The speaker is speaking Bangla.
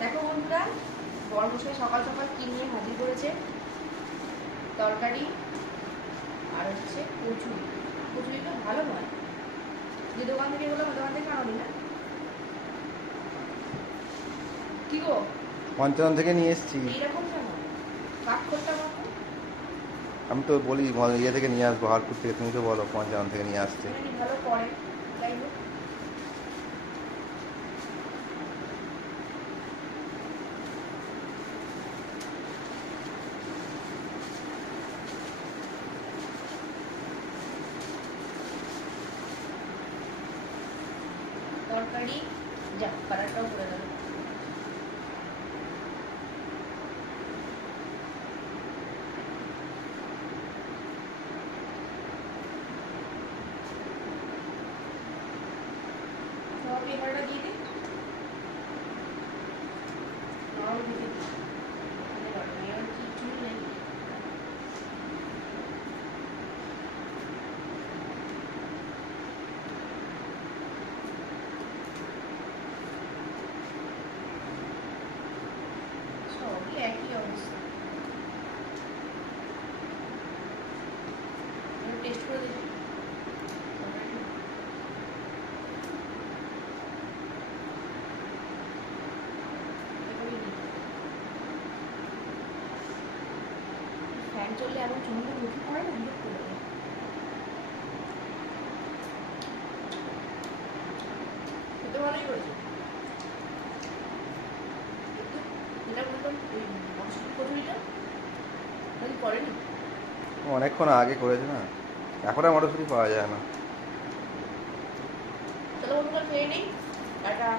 দেখো বন্ধুরা, বড়মশাই সকাল সকাল কি নিয়ে হাজির করেছে। তরকারি আর হচ্ছে কচুরি। কচুরিটা ভালো নয়, যে দোকান থেকে বললাম দোকান থেকে আনি না। কি গো, পঞ্চানন থেকে নিয়ে এসেছি। এইরকম কেন কাট করতাম? আমি তো বলি ইয়ে থেকে নিয়ে আসবো, হারপুর থেকে। তুমি তো বলো পঞ্চানন থেকে নিয়ে আসছে। ভালো করে, যাই হোক। তরকারি যা কালারটাও করে দেবো। পেপারটা দিয়ে দিই, চুল নেই। সবই একই অবস্থা। টেস্ট করে দেখি। ফ্যান চললে এমন চুলগুলো উঠে পড়ে না, বিরক্ত লাগে। খেতে ভালোই করেছে। যেটা বললাম ওই মটরশুঁটি কচুরিটা নাকি করেনি। অনেকক্ষণ আগে করেছে না, এখন আর মটরশুঁটি পাওয়া যায় না। চলো বন্ধুরা, খেয়ে নেই। টাটা।